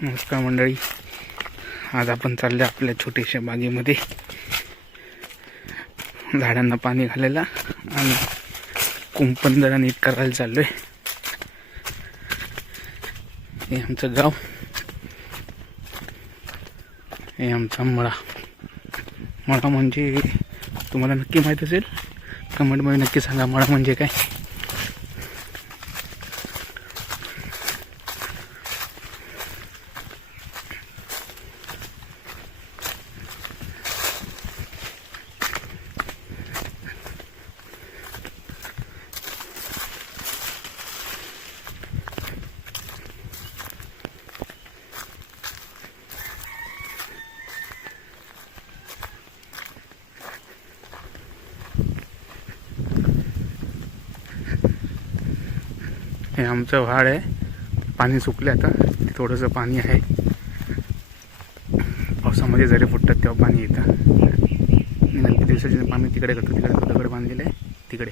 नमस्कार मंडळी. आज आपण चालले आपल्या छोट्याशा बागेमध्ये. झाडांना पाणी घालायला आणि कुंपण जरा नीट करायला चाललोय. आहे हे आमचं गाव. हे आमचा मळा. मळा म्हणजे तुम्हाला नक्की माहीत असेल? कमेंटमध्ये नक्की सांगा. मळा म्हणजे काय? हे आमचं व्हाळ आहे. पाणी सुकले आता. थोडंसं पाणी आहे. पावसामध्ये जरी फुटतात तेव्हा पाणी येतं. आणि गणपती दिवसाचे पाणी तिकडे करतो तिकडे दगड बांधलेलं आहे. तिकडे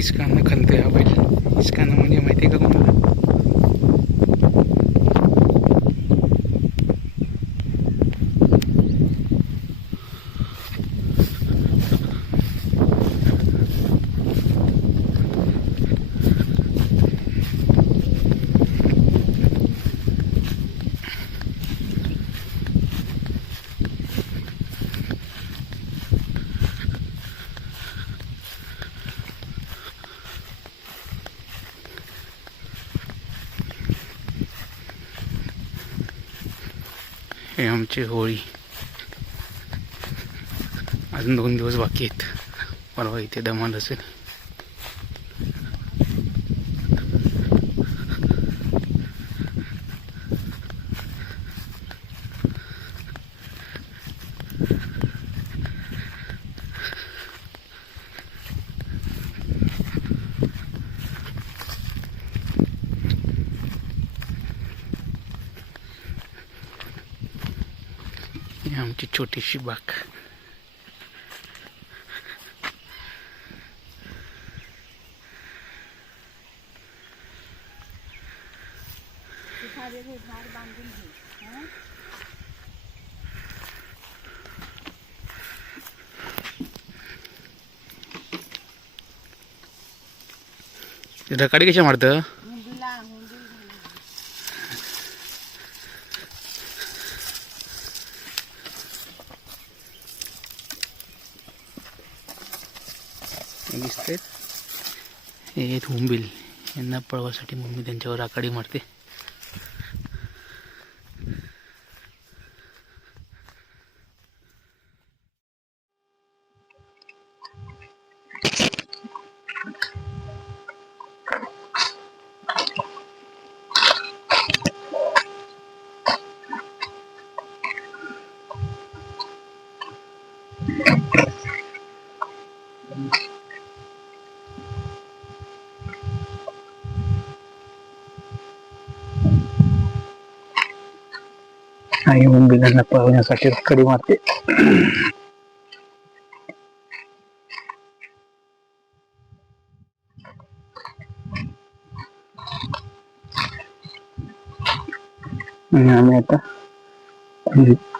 इस्कानं खणतोय हा बैल इस्कानं म्हणजे माहिती आहे का तुम्हाला हे आमची होळी. अजून दोन दिवस बाकी आहेत. परवा इथे धमाल असेल. आमची छोटीशी बाग. रकाडी कशा मारतं? दिसत दिसते हे आहेत हुंबिल यांना पळवासाठी मम्मी त्यांच्यावर आकाडी मारते. आणि मुंबईला पळवण्यासाठी कडी मारते. आणि आम्ही आता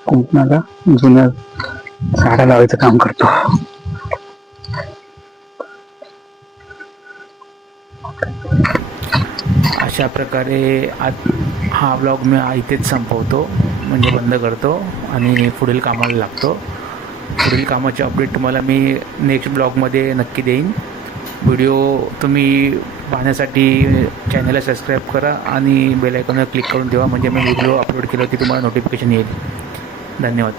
कुंपणाला जुन्या झाडा लावायचं काम करतो. अशा प्रकारे आज हा ब्लॉग मी इथेच संपवतो. म्हणजे बंद करतो आणि पुढील कामाला लागतो. पुढील कामाचे अपडेट तुम्हाला मी नेक्स्ट ब्लॉगमध्ये नक्की देईन. व्हिडिओ तुम्ही पाहण्यासाठी चॅनलला सबस्क्राईब करा आणि बेल आयकॉनवर क्लिक करून ठेवा. म्हणजे मी व्हिडिओ अपलोड केला की तुम्हाला नोटिफिकेशन येईल. धन्यवाद.